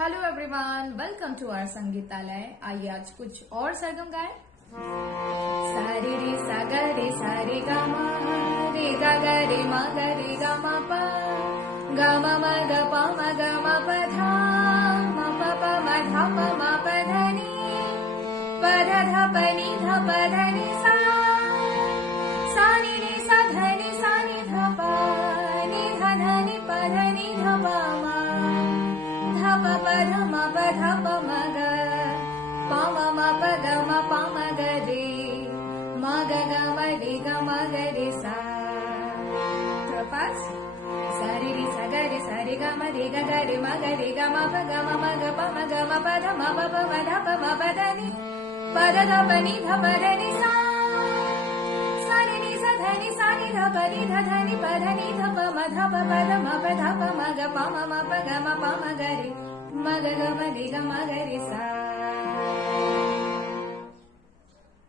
Hello everyone, welcome to our संगीतालय। आइए आज कुछ और सरगम गाएं। सारे रे सा ग रे सा रे गा मा रे गा ग रे मा ग रे गा मा पा गा मा मा ग पा मा ग मा प धा मा प प मा धा प मा प ध नि प ध ध प नि ध प ध नि सा सा नि रे सा ध नि सा नि ध प नि ध ध नि प ध नि ध प मा ध प प ध म प ध प म ग प म म प ग म प म ग रे म ग ग म रे ग म ग रे सा। थोड़ा फास्ट। सा रे रे सा ग रे सा रे ग म रे ग ग रे म ग रे ग म प ग म ग प म ग म प ध म प प म ध प म प ध नि प ध ध प नि ध प ध नि सा सा रे नि सा ध नि सा नि ध प नि ध ध नि प ध नि ध प म ध प प ध म प ध प म ग प म म प ग म प म ग रे म ग ग म रे ग म ग रे सा।